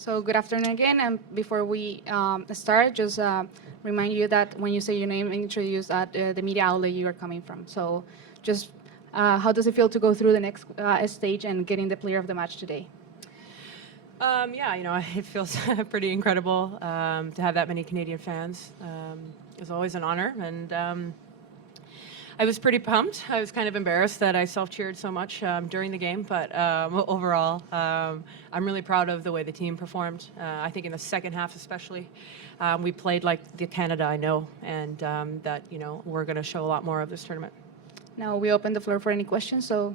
So good afternoon again. And before we start, just remind you that when you say your name, introduce the media outlet you are coming from. So just how does it feel to go through the next stage and getting the player of the match today? Yeah, it feels pretty incredible to have that many Canadian fans. It was always an honor, and I was pretty pumped. I was kind of embarrassed that I self-cheered so much during the game, but overall, I'm really proud of the way the team performed. I think in the second half especially, we played like the Canada I know, and that, we're going to show a lot more of this tournament. Now we open the floor for any questions. So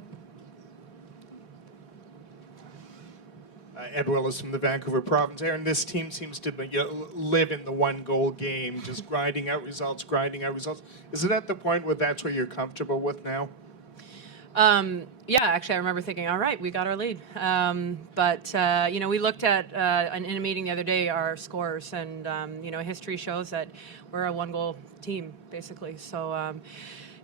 Ed Willis from the Vancouver Province. Aaron, this team seems to live in the one-goal game, just grinding out results. Is it at the point where that's what you're comfortable with now? Yeah, actually, I remember thinking, all right, we got our lead. But we looked at, in a meeting the other day, our scores, and, history shows that we're a one-goal team, basically. So,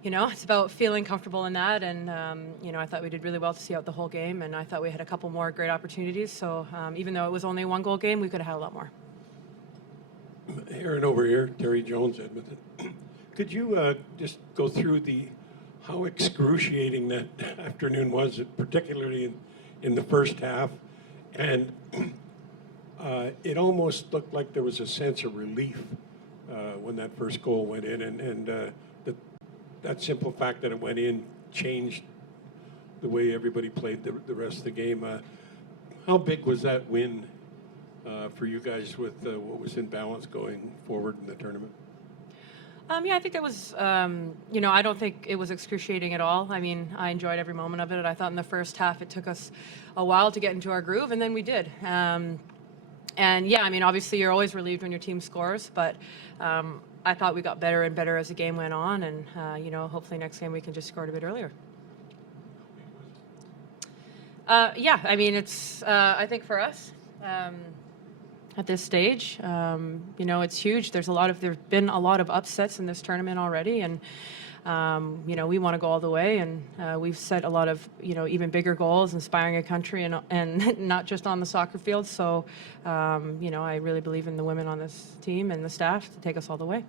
it's about feeling comfortable in that, and, I thought we did really well to see out the whole game, and I thought we had a couple more great opportunities, so even though it was only a one-goal game, we could have had a lot more. Aaron, over here, Terry Jones, Edmonton. Could you just go through how excruciating that afternoon was, particularly in the first half, and it almost looked like there was a sense of relief when that first goal went in, and that simple fact that it went in changed the way everybody played the rest of the game. How big was that win for you guys with what was in balance going forward in the tournament? Yeah, I think that was, I don't think it was excruciating at all. I mean, I enjoyed every moment of it. I thought in the first half it took us a while to get into our groove, and then we did. And yeah, I mean, obviously you're always relieved when your team scores, but I thought we got better and better as the game went on, and hopefully next game we can just score it a bit earlier. Yeah, I mean, it's I think for us at this stage, it's huge. There's been a lot of upsets in this tournament already, and we want to go all the way, and we've set a lot of even bigger goals, inspiring a country, and not just on the soccer field. So I really believe in the women on this team and the staff to take us all the way.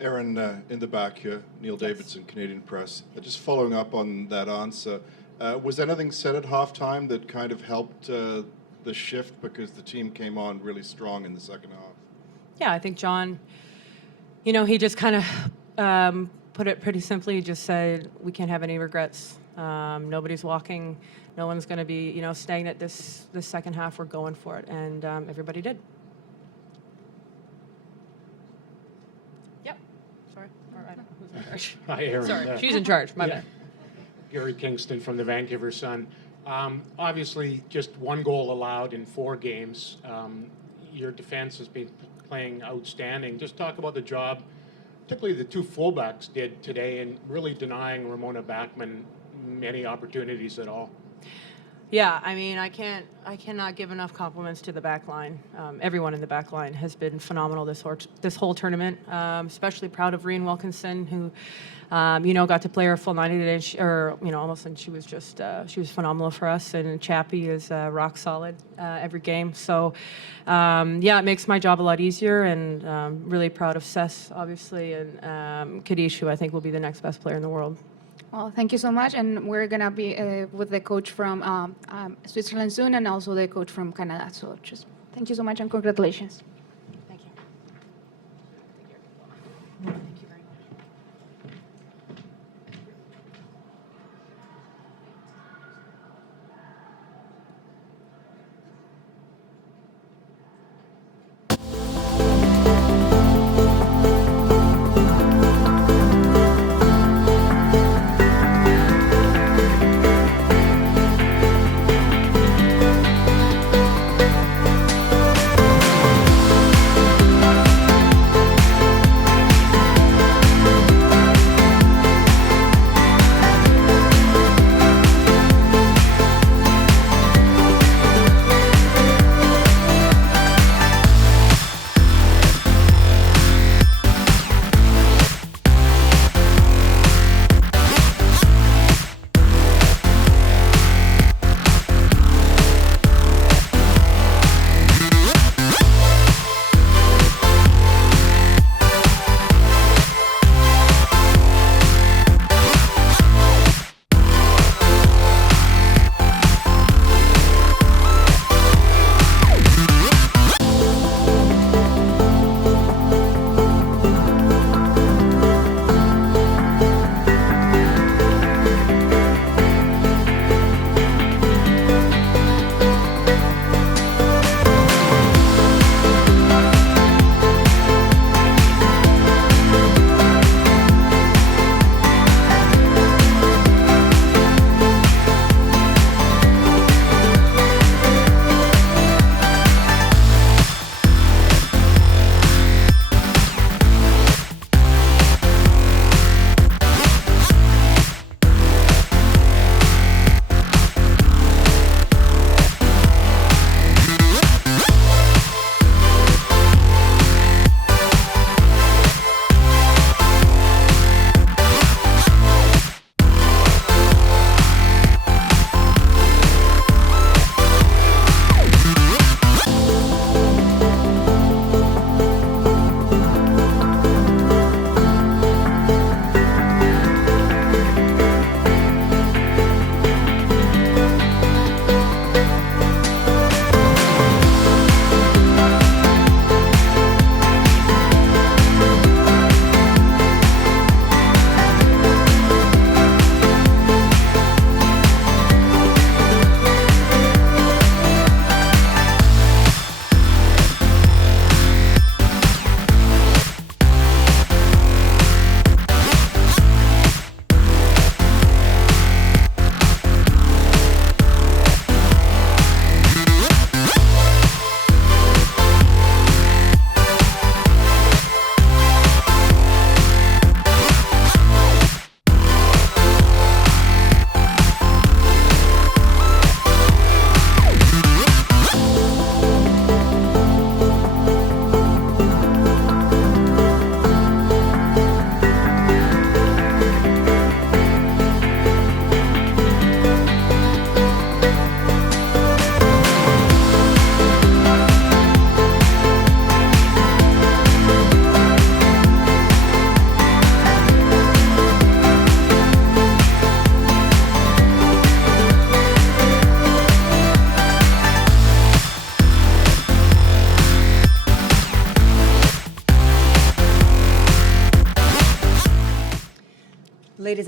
Aaron, in the back here, Neil Davidson, Canadian Press. Just following up on that answer, was anything said at halftime that kind of helped the shift, because the team came on really strong in the second half? Yeah, I think John, he just kind of put it pretty simply. He just said, we can't have any regrets. Nobody's walking. No one's going to be, stagnant this second half. We're going for it, and everybody did. Yep. Sorry. All right. Who's in charge? Hi, Aaron. Sorry, she's in charge. My bad. Gary Kingston from the Vancouver Sun. Obviously, just one goal allowed in 4 games. Your defense has been playing outstanding. Just talk about the job, particularly the 2 fullbacks did today, and really denying Ramona Backman many opportunities at all. Yeah, I mean, I cannot give enough compliments to the back line. Everyone in the back line has been phenomenal this whole tournament. Especially proud of Reen Wilkinson, who, got to play her full 90 today, almost, and she was phenomenal for us. And Chappie is rock solid every game. So, yeah, it makes my job a lot easier, and really proud of Sess, obviously, and Kadish, who I think will be the next best player in the world. well, thank you so much. And we're gonna be with the coach from Switzerland soon, and also the coach from Canada. So just thank you so much and congratulations. Thank you. Thank you very much.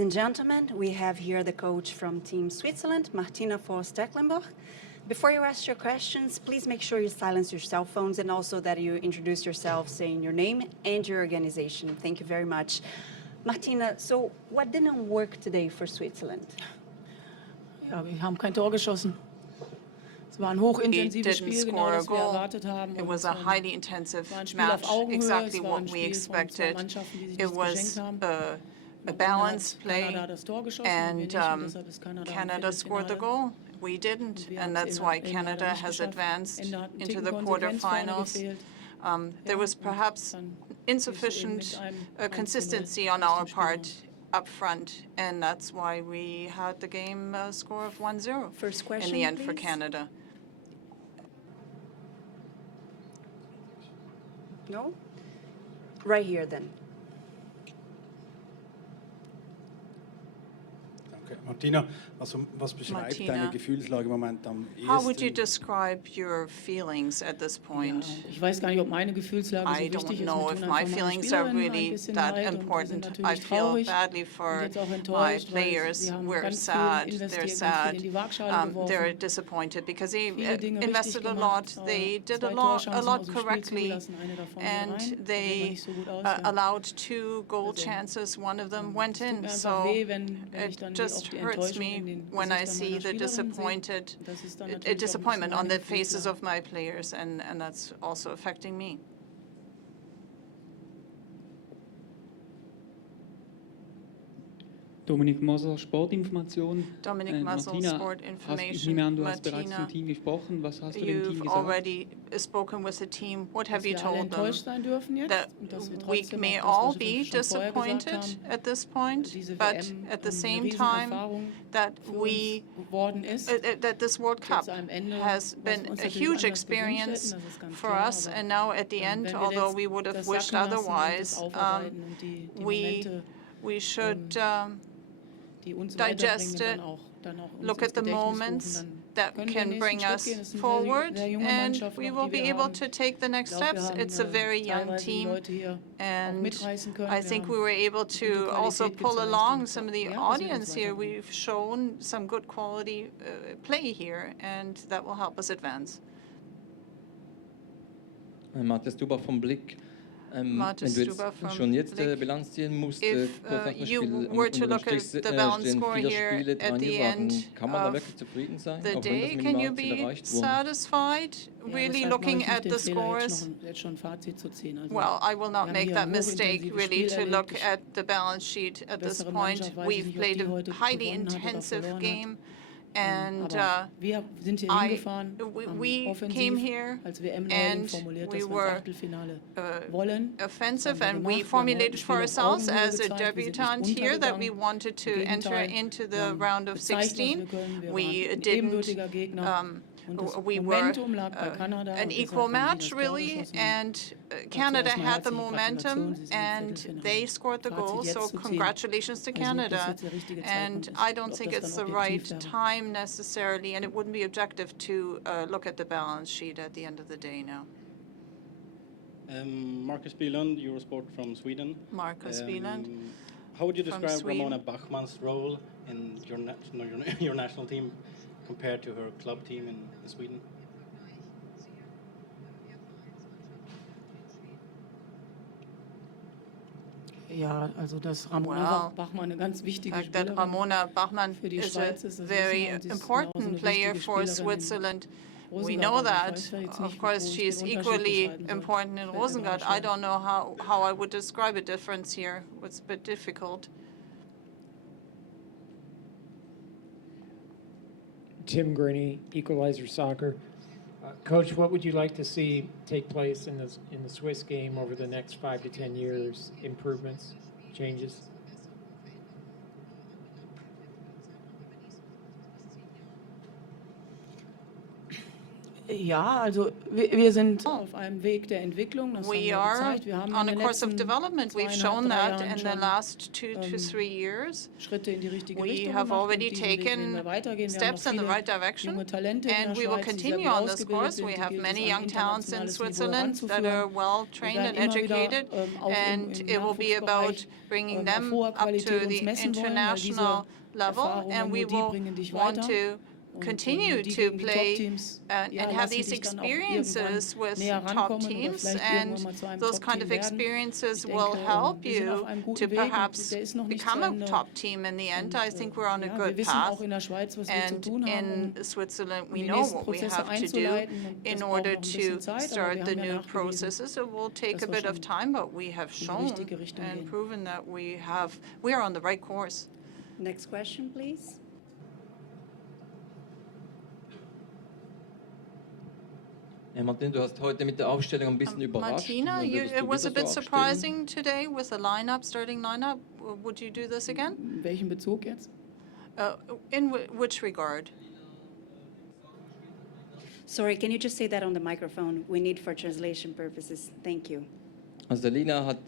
and gentlemen, we have here the coach from Team Switzerland, Martina Forst-Tecklenburg. Before you ask your questions, please make sure you silence your cell phones and also that you introduce yourself saying your name and your organization. Thank you very much. Martina, so what didn't work today for Switzerland? Ja, wir haben kein Tor geschossen. Es war ein We hochintensives didn't Spiel, genau score a das wir goal. erwartet haben. It was a highly intensive war ein Spiel auf match, Augenhöhe. exactly Es war what ein we Spiel von zwei expected. Mannschaften, die sich It nichts was geschenkt haben. a Am balanced Ende hat play, Kanada das Tor geschossen and und wir nicht, und deshalb ist Kanada im Canada scored the Viertelfinale. goal. We didn't, Wir and haben's that's eben- why eben leider Canada nicht has geschafft. advanced Ende hat ein into Ticken the Konsequenz vorne quarterfinals. gefehlt. There was und perhaps dann insufficient ist eben mit einem 1:0 consistency on aus our dem Spiel part raus. up front, and that's why we had the game score of 1-0 First in question, the end for please. Canada. No? Right here then. Okay. Martina, was beschreibt Martina, deine Gefühlslage im Moment am How would you ehesten? describe your feelings at this point? Ja, ich weiß gar nicht, ob meine Gefühlslage so I wichtig don't ist. know Mir if tun my einfach meine feelings are Spielerinnen ein really bisschen that leid und wir sind important. I natürlich feel traurig badly und for jetzt auch my enttäuscht, weil players. sie haben We're ganz viel sad. They're investiert, ganz viel sad. in die Waagschale They're geworfen. disappointed because they Viele Dinge richtig invested a gemacht, lot. They did zwei a Torchancen lot aus dem Spiel correctly, zugelassen, eine davon geht rein, and da sehen wir they nicht so gut aus. Ja. allowed 2 goal Also, chances. One of them went Es tut in. mir einfach So weh, wenn ich it dann auch just die hurts Enttäuschung me in den when I Gesichtern see meiner the Spielerinnen disappointed sehe. Das ist dann a natürlich auch ein bisschen disappointment on meine the faces Gefühlslage. of my players, and that's also affecting me. Dominik Moser, Sportinformation. Dominik Moser, Martina, Sport ich Information. nehme an, du hast bereits Martina, mit dem Team gesprochen. Was hast du dem Team you've gesagt? already spoken with the team. What have Dass you wir alle told them? enttäuscht sein dürfen jetzt That und dass wir we trotzdem may auch all das, was be wir schon vorher gesagt disappointed haben, at this point, diese but WM at the eine same time, Riesenerfahrung that für we uns geworden ist. that this World Zu Cup einem Ende, has was been wir uns a natürlich huge anders gewünscht experience hätten, das ist ganz for klar, us, aber and now at the end, wenn wir although jetzt we would have das wished sacken lassen und otherwise, das aufarbeiten und die Momente, we should die uns digest weiterbringen, it, dann auch uns look ins at the Gedächtnis moments rufen, dann that können wir can den bring nächsten Schritt us gehen. Es ist eine forward, sehr junge and Mannschaft we noch, will die be wir able haben. to take the next Ich glaube, wir steps. haben It's a very young teilweise die team, Leute hier auch and mitreißen können. I Wir think haben we were able gute to also Qualität pull gezeigt along und some of the ja, wir sehen uns audience here. weiterbringen. We've shown some good quality play here, and that will help us advance. Matthias Duba vom Blick. Wenn Matthias du jetzt Duba from schon jetzt Blick. Bilanz ziehen musst, If kurz nach dem you Spiel, were to unter dem look at Strich the balance stehen score 4 here Spiele, 3 at the Niederlagen. end Kann man da of wirklich zufrieden sein, the auch wenn day, das can you Minimalziel be erreicht wurde? satisfied? Ja, Really deshalb mache looking ich nicht at den the Fehler, scores? jetzt schon ein Fazit zu ziehen. Also, Well, I will not wir haben make hier that ein mistake hochintensives really Spiel to look erlebt. at the balance sheet at this Bessere point. Mannschaft, weiß ich We've nicht, ob played die a heute highly gewonnen hat oder intensive verloren hat. game, and Aber wir sind hier hingefahren, haben we offensiv came here als WM-Neuling and formuliert, we dass wir were ins Achtelfinale wollen. offensive, Das haben and wir we gemacht. Wir haben formulated heute for ein Spiel auf ourselves Augenhöhe as a gezeigt. Wir sind nicht debutant here that we untergegangen. wanted to Im enter Gegenteil, into wir the haben round of gezeigt, was 16. wir können. Wir We waren ein didn't ebenbürtiger Gegner. Und das we were Momentum lag bei Kanada. an und deshalb equal haben sie match, das Tor really, geschossen. and Dazu Canada erstmal had the herzliche momentum, Gratulation. Sie sind im and Viertelfinale. they scored the Fazit goal, jetzt so zu ziehen. congratulations to Ich weiß nicht, ob das Canada. jetzt der richtige And Zeitpunkt ist, I don't ob think das it's dann the objektiv right wäre. time necessarily, and it wouldn't be objective to look at the balance sheet at the end of the day now. Marcus Bieland, Eurosport from Sweden. Marcus Bieland How would you from describe Sweden. Ramona Bachmann's role in your national team compared to her club team in Sweden? Ja, also dass Ramona Well, Bachmann eine ganz wichtige fact that Spielerin Ramona Bachmann für die is a Schweiz ist, das very wissen wir, und sie ist important genauso eine player wichtige for Spielerin in Switzerland. We Rosengard. know Also ich that. weiß ja jetzt Of nicht, course, wo ich she is den Unterschied equally beschreiben soll. important in Fällt mir Rosengard. gerade I don't know how I would describe a difference here. It's a bit difficult. Tim Gurney, Equalizer Soccer. Coach, what would you like to see take place in the Swiss game over the next 5 to 10 years? Improvements, changes? Ja, also wir sind auf einem Weg der Entwicklung, das haben We wir are gezeigt. Wir haben on in a den course of letzten development. We've 2,5, shown 3 that Jahren in the schon last 2 to 3 years. Schritte in die richtige We Richtung have gemacht und already diesen Weg werden wir taken weitergehen. Wir haben noch steps in the viele right direction, junge Talente in der and we will Schweiz, die sehr continue gut on this ausgebildet course. sind. We Die have gilt es many an young talents in internationales Niveau Switzerland that are heranzuführen. well Wir trained werden and immer wieder educated, auch and im it will be about Nachwuchsbereich bringing auf them hoher up to Qualität uns the messen wollen, weil diese international level, Erfahrungen, and we nur die will bringen dich want weiter. to continue die to gegen die play Top-Teams, and ja, have lassen these dich dann auch experiences irgendwann with näher top rankommen oder teams, vielleicht and irgendwann mal zu einem those kind Top-Team of werden. experiences Ich will denke, help wir sind auf you einem to guten Weg und perhaps der ist noch nicht become zu a Ende. top team in the end. I think we're on a Ja, good wir wissen path. auch in der Schweiz, was wir zu And tun haben, in Switzerland, we die know nächsten what we Prozesse have to do einzuleiten und das in braucht order noch ein bisschen to Zeit, aber start wir the haben ja new nachgewiesen, processes. It will take dass a wir bit of schon time, but we have in die shown richtige Richtung and gehen. proven that we are on the right course. Next question, please. Martin, du hast heute mit der Aufstellung ein bisschen überrascht. Martina, Würdest du it was a wieder bit so aufstellen? surprising today with the starting lineup. Would you do this again? In welchem Bezug jetzt? In which regard? Sorry, can you just say that on the microphone? We need for translation purposes. Thank you. Also Lina hat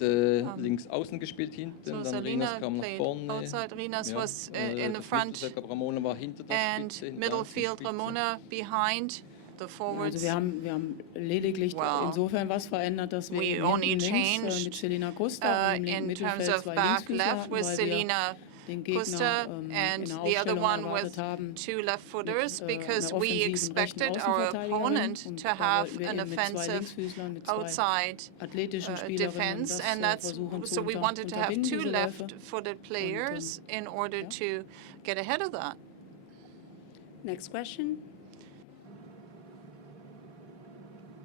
links außen gespielt hinten, So dann Selina Rinas kam nach played vorne. outside, Rinas was in the das front, Mittelfeld, Ramona war hinter der and Spitze, hinter middle der field Spitze. Ramona behind the Also forwards. wir haben lediglich Well, insofern was verändert, dass wir we eben only hinten links changed, mit Selina Costa und im in terms Mittelfeld of 2 back Linksfüßler left hatten, with weil wir Selina den Gegner Costa in and der the other Aufstellung one erwartet with haben. 2 left footers mit, because einer we offensiven expected rechten our Außenverteidigerin opponent und to da have wollten wir an eben mit 2 offensive Linksfüßlern, mit 2 outside athletischen Spielerinnen defense, das and that's versuchen zu so we wanted to have unterbinden, 2 diese Läufe. left-footed players in order ja. to get ahead of that. Next question.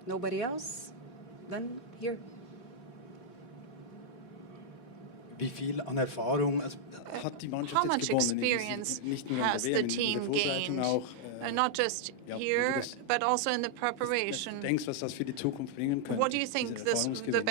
Nobody else? Then here. Wie viel an Erfahrung hat die Mannschaft How much jetzt gewonnen? experience Nicht nur an has der the WM, in der team Vorbereitung gained? auch. Not just ja, wie du here, das- but also in the was preparation. du denkst, was das für die Zukunft bringen könnte? What do you think dieser the Erfahrungsgewinn?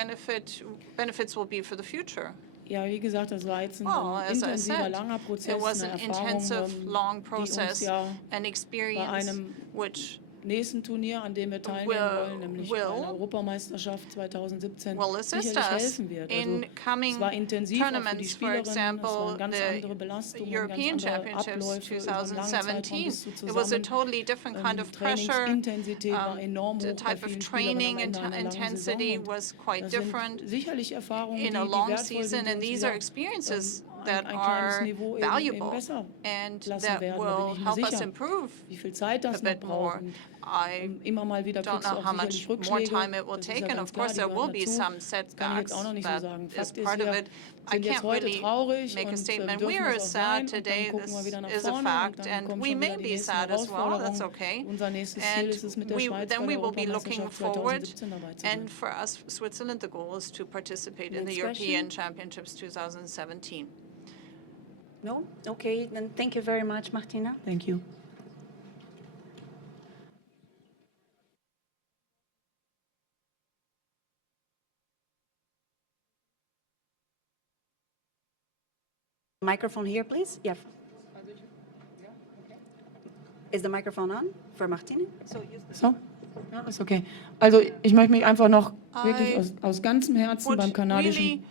benefits will be for the future? Ja, wie gesagt, das war jetzt ein Well, as I intensiver, said, langer Prozess, it was eine an Erfahrung, intensive, long die uns process, ja an bei experience einem which nächsten Turnier, an dem wir teilnehmen wollen, nämlich bei einer Europameisterschaft 2017, will assist sicherlich us helfen wird. in coming es war intensiv auch für die tournaments, for Spielerinnen, es example, waren ganz andere the Belastungen, European ganz andere Championships Abläufe über einen langen Zeitraum 2017. bist du It was a zusammen. totally different kind of pressure. Trainingsintensität war enorm The hoch bei type of vielen training Spielerinnen am Ende einer langen intensity Saison. was quite Das sind different sicherlich Erfahrungen, in a die long wertvoll season, sind and und these wieder, are experiences that ein kleines are Niveau eben valuable besser and lassen that werden, da will bin ich mir help us sicher. improve Wie viel Zeit a das noch bit more. braucht. I Immer mal wieder don't kriegst du know auch how much sicherlich more Rückschläge. time it will Das ist take, ja and ganz of klar, course die there will gehören be dazu. some Das kann ich setbacks. jetzt auch noch nicht so That sagen. is Fakt ist, part of wir it. I sind jetzt can't heute really traurig make a und statement. dürfen We es are auch sad sein und today. dann gucken This wir wieder nach is a vorne fact, und dann and kommen we schon may wieder die be nächsten sad as well. That's Herausforderungen. okay. Unser nächstes Ziel ist es, mit der And Schweiz bei then der we will be looking Europameisterschaft forward. 2017 dabei zu sein. And for us, Switzerland, the goal is to participate in the Next European question. Championships 2017. No? Okay, then thank you very much, Martina. Thank you. Microphone here, please. Yeah. Is the microphone on for Martina? So? Ja, ist okay. Also ich möchte mich einfach noch wirklich I aus ganzem Herzen would beim kanadischen really,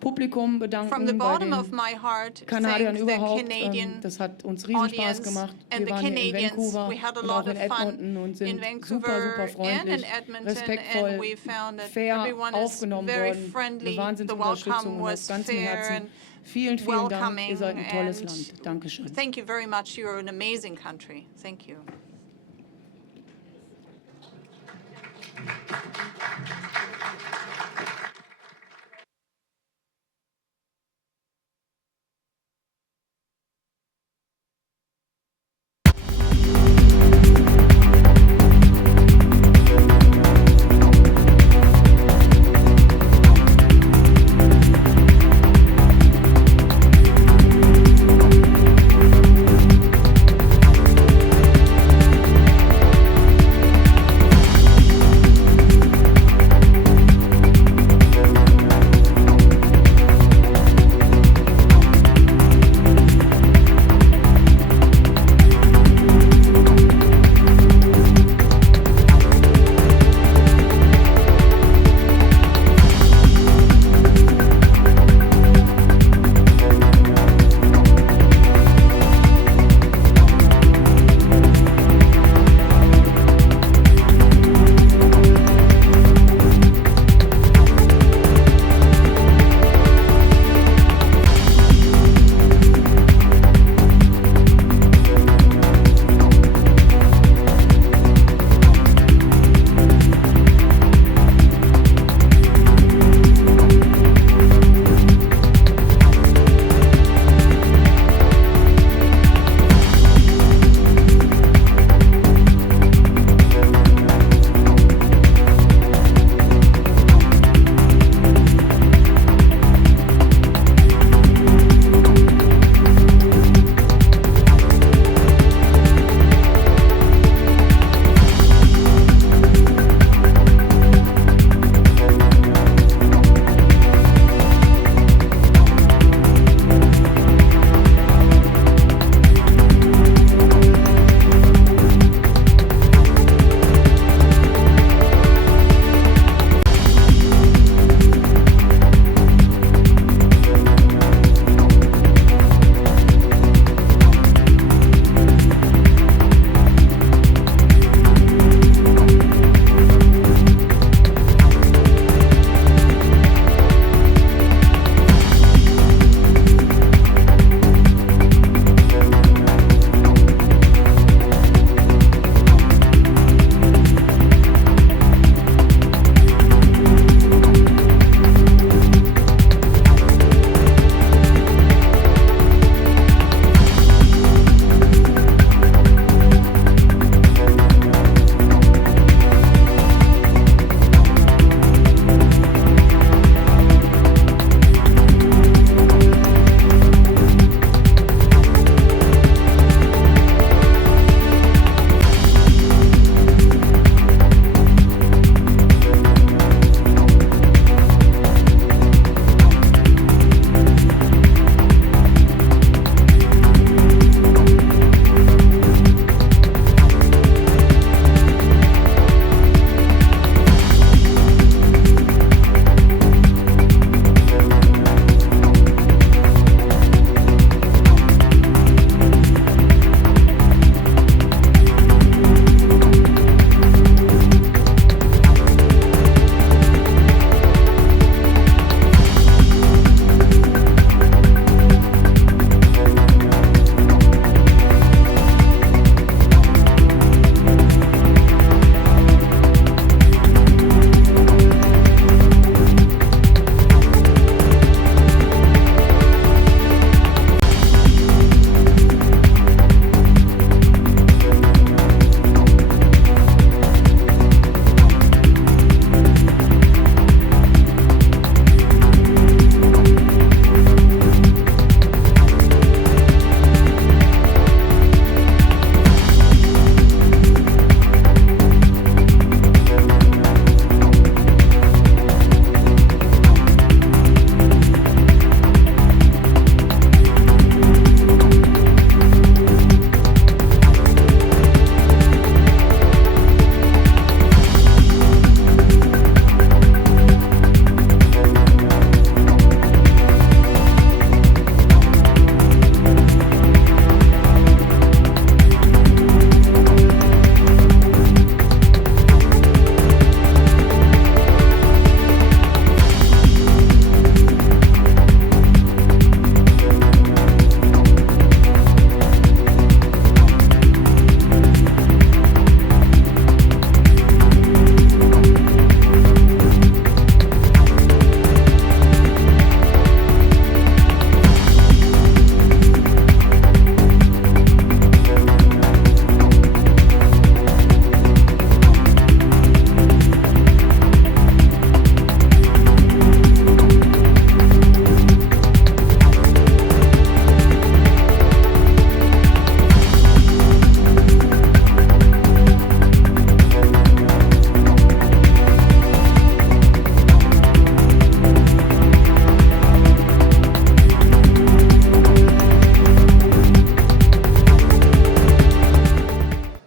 Publikum from the bedanken, bei bottom den of my heart, Kanadiern thank the überhaupt. Canadian Das hat uns riesen Spaß audience gemacht. and Wir the waren hier in Canadians. Vancouver We had a und lot auch in of fun Edmonton und in sind Vancouver super and in freundlich, Edmonton, respektvoll, and we found that fair everyone is aufgenommen very worden. friendly. Eine The Wahnsinnsunterstützung welcome und was aus ganzem fair Herzen. and Vielen, vielen Dank. welcoming, Ihr seid ein tolles and Land. Dankeschön. thank you very much. You're an amazing country. Thank you.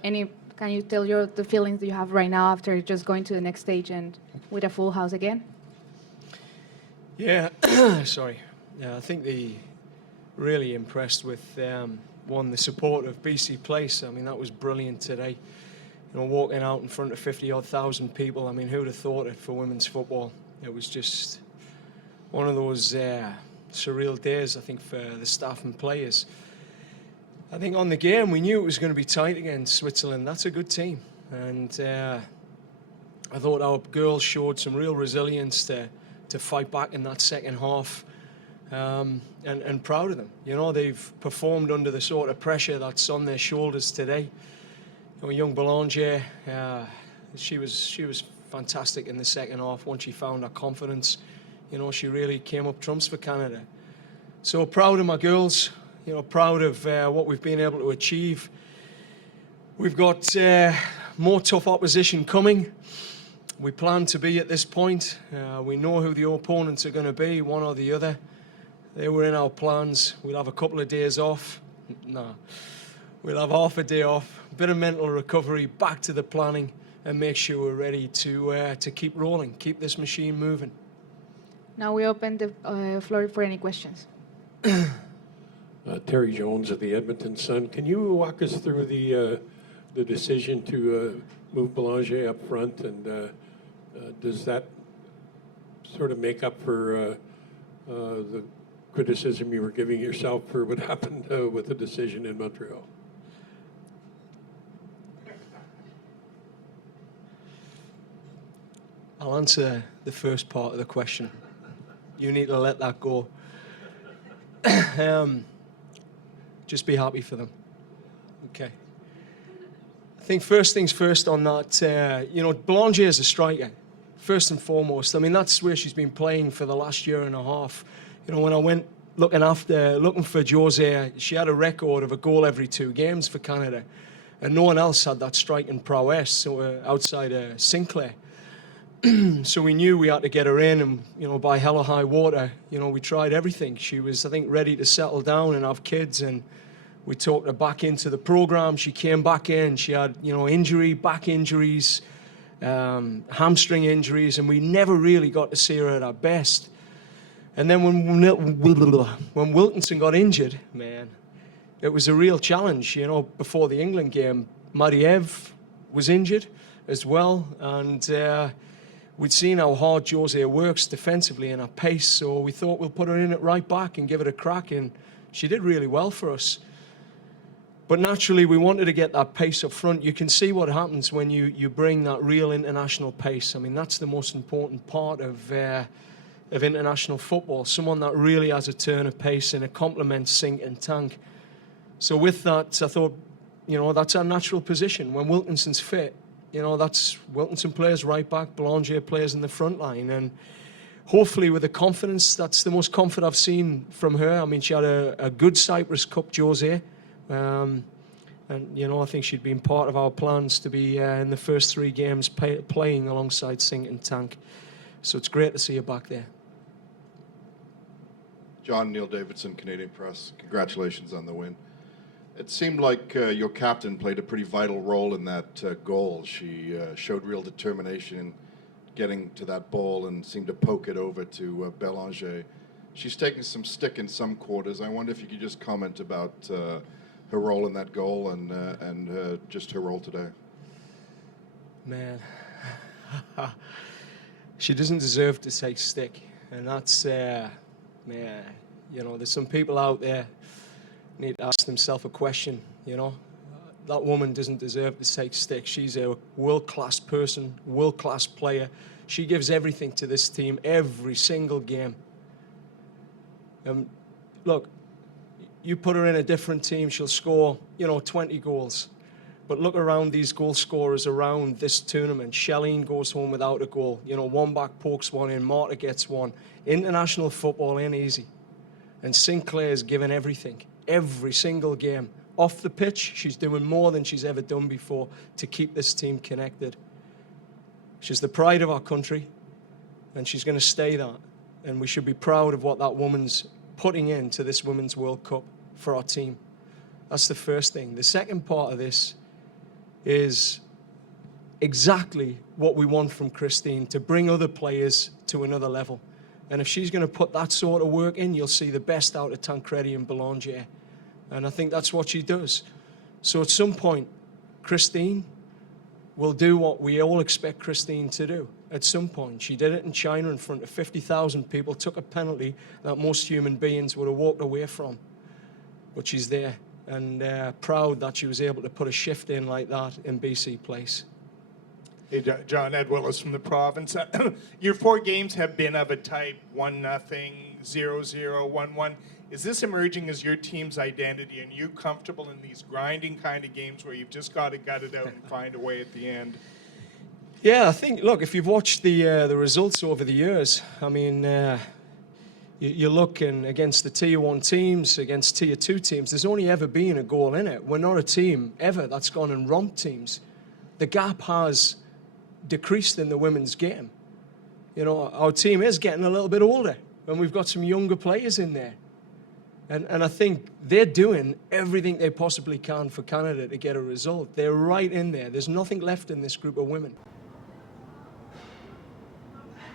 Can you tell the feelings that you have right now after just going to the next stage and with a full house again? Yeah, sorry. Yeah, I think they really impressed with the support of BC Place. I mean, that was brilliant today. You know, walking out in front of 50-odd thousand people. I mean, who'd have thought it for women's football? It was just one of those surreal days, I think, for the staff and players. I think on the game, we knew it was going to be tight against Switzerland. That's a good team. And I thought our girls showed some real resilience to fight back in that second half. And proud of them. You know, they've performed under the sort of pressure that's on their shoulders today. You know, young Belanger, she was fantastic in the second half. Once she found her confidence, you know, she really came up trumps for Canada. So proud of my girls. You know, proud of what we've been able to achieve. We've got more tough opposition coming. We plan to be at this point. We know who the opponents are going to be, one or the other. They were in our plans. We'll have a couple of days off. No, we'll have half a day off, a bit of mental recovery, back to the planning, and make sure we're ready to keep rolling, keep this machine moving. Now we open the floor for any questions. Terry Jones of the Edmonton Sun. Can you walk us through the decision to move Belanger up front, and does that sort of make up for the criticism you were giving yourself for what happened with the decision in Montreal? I'll answer the first part of the question. You need to let that go. Just be happy for them. Okay. I think first things first on that, you know, Belanger is a striker, first and foremost. I mean, that's where she's been playing for the last year and a half. You know, when I went looking for Jose, she had a record of a goal every 2 games for Canada. And no one else had that striking prowess outside Sinclair. So we knew we had to get her in, and, you know, by hell or high water, you know, we tried everything. She was, I think, ready to settle down and have kids, and we talked her back into the program. She came back in. She had, you know, back injuries, hamstring injuries, and we never really got to see her at her best. And then when Wilkinson got injured, man, it was a real challenge. You know, before the England game, Mariev was injured as well, and we'd seen how hard Jose works defensively and her pace, so we thought we'll put her in at right back and give it a crack, and she did really well for us. But naturally, we wanted to get that pace up front. You can see what happens when you bring that real international pace. I mean, that's the most important part of international football, someone that really has a turn of pace and it complements Sink and Tank. So with that, I thought, you know, that's our natural position. When Wilkinson's fit, you know, that's Wilkinson plays right back, Belanger plays in the front line, and hopefully with the confidence, that's the most confident I've seen from her. I mean, she had a good Cyprus Cup Jose, and, you know, I think she'd been part of our plans to be in the first 3 games playing alongside Sink and Tank. So it's great to see her back there. John, Neil Davidson, Canadian Press. Congratulations on the win. It seemed like your captain played a pretty vital role in that goal. She showed real determination in getting to that ball and seemed to poke it over to Belanger. She's taken some stick in some quarters. I wonder if you could just comment about her role in that goal and just her role today. Man, she doesn't deserve to take stick, and that's, man, you know, there's some people out there need to ask themselves a question, you know. That woman doesn't deserve to take stick. She's a world-class person, world-class player. She gives everything to this team every single game. Look, you put her in a different team, she'll score, you know, 20 goals. But look around these goal scorers around this tournament. Shelleen goes home without a goal. You know, one back pokes one in, Marta gets one. International football ain't easy. And Sinclair's given everything, every single game. Off the pitch, she's doing more than she's ever done before to keep this team connected. She's the pride of our country, and she's going to stay that. And we should be proud of what that woman's putting into this Women's World Cup for our team. That's the first thing. The second part of this, is exactly what we want from Christine, to bring other players to another level. And if she's going to put that sort of work in, you'll see the best out of Tancredi and Boulanger. And I think that's what she does. So at some point, Christine will do what we all expect Christine to do. At some point, she did it in China in front of 50,000 people, took a penalty that most human beings would have walked away from. But she's there, and proud that she was able to put a shift in like that in BC Place. Hey, John, Ed Willis from the province. Your 4 games have been of a type 1-0, 0-0, 1-1. Is this emerging as your team's identity, and you comfortable in these grinding kind of games where you've just got to gut it out and find a way at the end? Yeah, I think, look, if you've watched the results over the years, I mean, you're looking against the Tier 1 teams, against Tier 2 teams, there's only ever been a goal in it. We're not a team ever that's gone and romped teams. The gap has decreased in the women's game. You know, our team is getting a little bit older, and we've got some younger players in there. And I think they're doing everything they possibly can for Canada to get a result. They're right in there. There's nothing left in this group of women.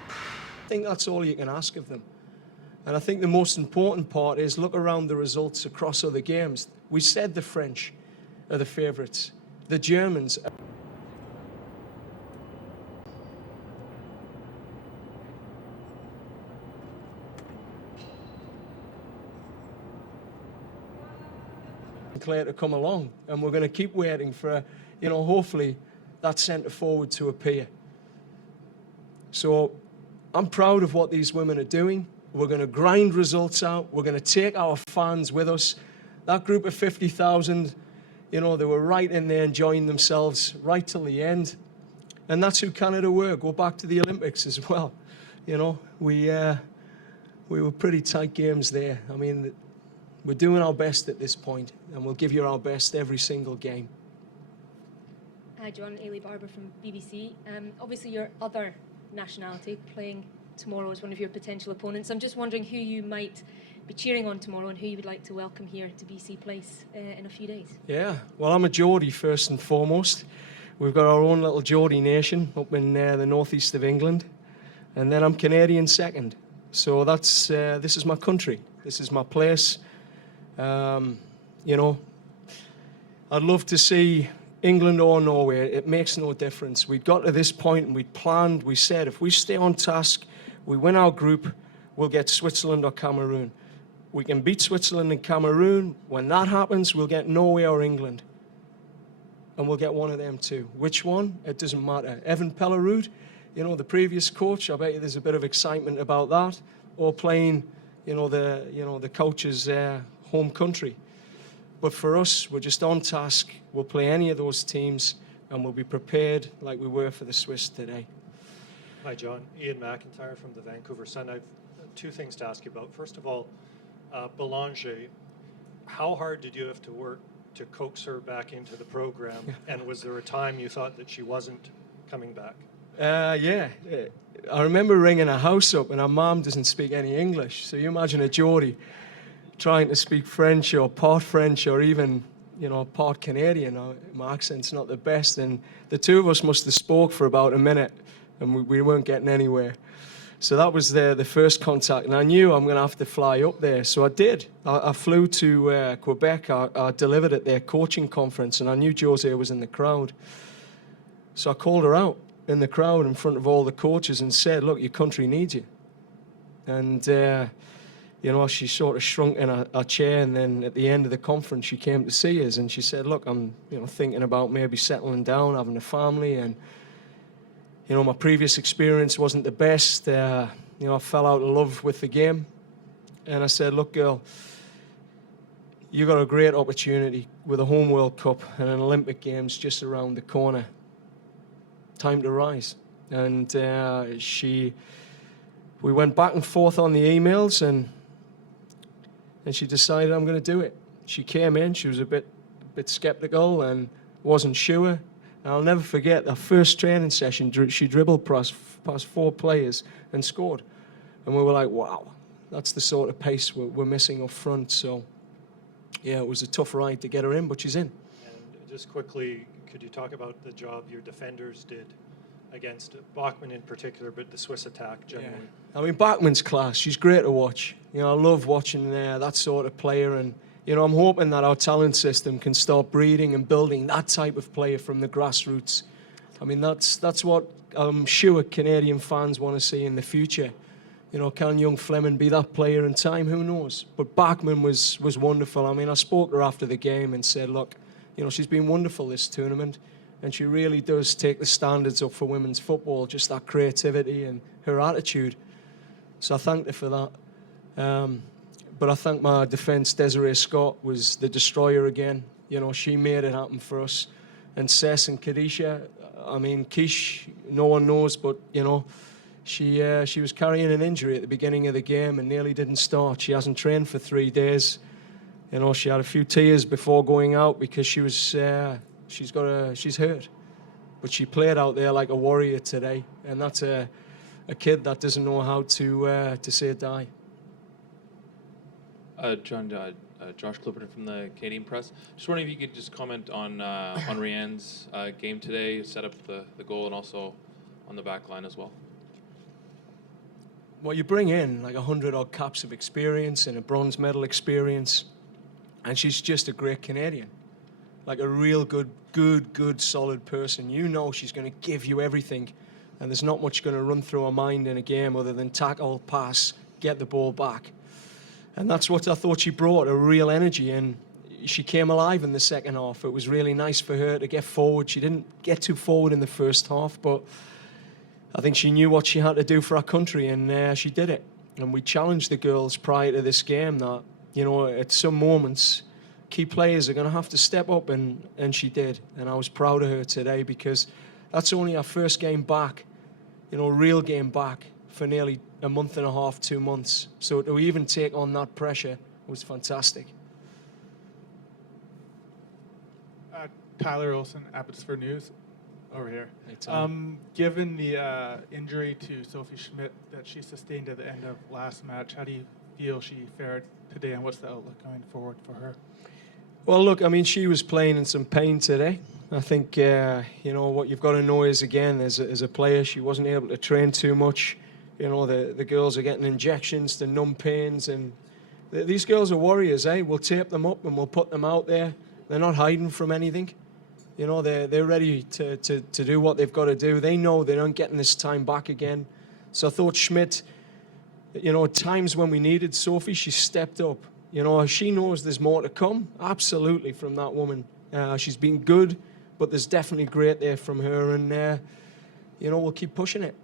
I think that's all you can ask of them. And I think the most important part is look around the results across other games. We said the French are the favourites. The Germans are Claire to come along, and we're going to keep waiting for, you know, hopefully that centre forward to appear. So I'm proud of what these women are doing. We're going to grind results out. We're going to take our fans with us. That group of 50,000, you know, they were right in there enjoying themselves right till the end. And that's who Canada were. Go back to the Olympics as well. You know, we were pretty tight games there. I mean, we're doing our best at this point, and we'll give you our best every single game. Hi, John. Ailey Barber from BBC. Obviously, your other nationality playing tomorrow as one of your potential opponents. I'm just wondering who you might be cheering on tomorrow and who you would like to welcome here to BC Place in a few days. Yeah, well, I'm a Geordie first and foremost. We've got our own little Geordie nation up in the northeast of England, and then I'm Canadian second. So that's this is my country. This is my place. You know, I'd love to see England or Norway. It makes no difference. We got to this point and we planned, we said, if we stay on task, we win our group, we'll get Switzerland or Cameroon. We can beat Switzerland and Cameroon. When that happens, we'll get Norway or England. And we'll get one of them too. Which one? It doesn't matter. Evan Pellerud, you know, the previous coach, I bet you there's a bit of excitement about that. Or playing, the coach's home country. But for us, we're just on task. We'll play any of those teams, and we'll be prepared like we were for the Swiss today. Hi, John. Ian McIntyre from the Vancouver Sun. I've 2 things to ask you about. First of all, Boulanger, how hard did you have to work to coax her back into the program? And was there a time you thought that she wasn't coming back? Yeah. I remember ringing her house up, and her mom doesn't speak any English. So you imagine a Geordie trying to speak French or part French or even, part Canadian. My accent's not the best. And the two of us must have spoke for about a minute, and we weren't getting anywhere. So that was the first contact. And I knew I'm going to have to fly up there. So I did. I flew to Quebec. I delivered at their coaching conference, and I knew Jose was in the crowd. So I called her out in the crowd in front of all the coaches and said, look, your country needs you. And, she sort of shrunk in her chair, and then at the end of the conference, she came to see us, and she said, look, I'm, thinking about maybe settling down, having a family, and, my previous experience wasn't the best. I fell out of love with the game. And I said, look, girl, you got a great opportunity with a home World Cup and an Olympic Games just around the corner. Time to rise. And we went back and forth on the emails, and she decided I'm going to do it. She came in, she was a bit skeptical and wasn't sure. And I'll never forget that first training session, she dribbled past 4 players and scored. And we were like, wow, that's the sort of pace we're missing up front. So, yeah, it was a tough ride to get her in, but she's in. And just quickly, could you talk about the job your defenders did against Bachmann in particular, but the Swiss attack generally? I mean, Bachmann's class. She's great to watch. You know, I love watching that sort of player, and you know, I'm hoping that our talent system can start breeding and building that type of player from the grassroots. I mean, that's what I'm sure Canadian fans want to see in the future. You know, can young Fleming be that player in time? Who knows? But Bachmann was wonderful. I mean, I spoke to her after the game and said, look, you know, she's been wonderful this tournament, and she really does take the standards up for women's football, just that creativity and her attitude. So I thanked her for that. But I think my defence, Desiree Scott, was the destroyer again. You know, she made it happen for us. And Cess and Kadisha, I mean, Keish, no one knows, but, you know, she was carrying an injury at the beginning of the game and nearly didn't start. She hasn't trained for 3 days. You know, she had a few tears before going out because she's hurt. But she played out there like a warrior today, and that's a kid that doesn't know how to say die. John, Josh Clipperton from the Canadian Press. Just wondering if you could just comment on Rianne's game today, set up the goal, and also on the back line as well. Well, you bring in like 100-odd caps of experience and a bronze medal experience, and she's just a great Canadian. Like a real good, solid person. You know she's going to give you everything, and there's not much going to run through her mind in a game other than tackle, pass, get the ball back. And that's what I thought she brought, a real energy, and she came alive in the second half. It was really nice for her to get forward. She didn't get too forward in the first half, but I think she knew what she had to do for our country, and she did it. And we challenged the girls prior to this game that, you know, at some moments, key players are going to have to step up, and she did. And I was proud of her today because that's only our first game back, you know, real game back for nearly a month and a half, 2 months. So to even take on that pressure was fantastic. Tyler Olson, Abbotsford News, over here. Hey, Given the injury to Sophie Schmidt that she sustained at the end of last match, how do you feel she fared today, and what's the outlook going forward for her? Well, look, I mean, she was playing in some pain today. I think, you know, what you've got to know is, again, as a player, she wasn't able to train too much. You know, the girls are getting injections to numb pains, and these girls are warriors, eh? We'll tape them up and we'll put them out there. They're not hiding from anything. You know, they're ready to do what they've got to do. They know they aren't getting this time back again. So I thought Schmidt, you know, at times when we needed Sophie, she stepped up. You know, she knows there's more to come, absolutely, from that woman. She's been good, but there's definitely great there from her, and, you know, we'll keep pushing it.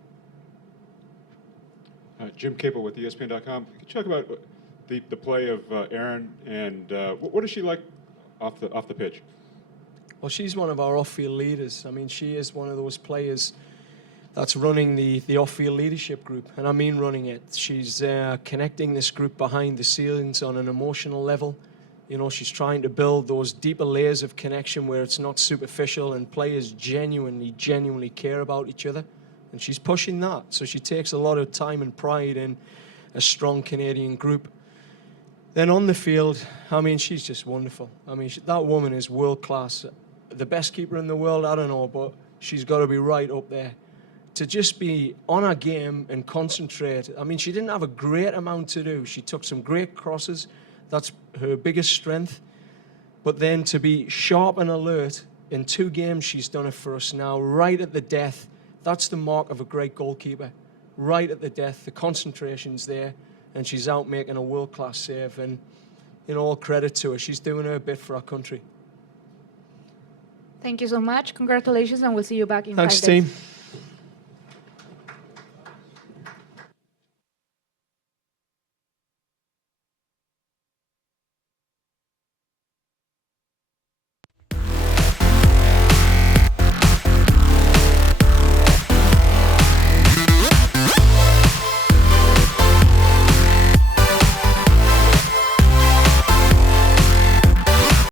Jim Capel with ESPN.com. Could you talk about the play of Erin, and what is she like off the pitch? Well, she's one of our off-field leaders. I mean, she is one of those players that's running the off-field leadership group, and I mean running it. She's connecting this group behind the scenes on an emotional level. You know, she's trying to build those deeper layers of connection where it's not superficial and players genuinely care about each other. And she's pushing that. So she takes a lot of time and pride in a strong Canadian group. Then on the field, I mean, she's just wonderful. I mean, that woman is world class. The best keeper in the world, I don't know, but she's got to be right up there. To just be on her game and concentrate. I mean, she didn't have a great amount to do. She took some great crosses. That's her biggest strength. But then to be sharp and alert, in 2 games she's done it for us now, right at the death. That's the mark of a great goalkeeper. Right at the death, the concentration's there, and she's out making a world-class save. And, you know, all credit to her. She's doing her bit for our country. Thank you so much. Congratulations, and we'll see you back in 5 days. Thanks, team.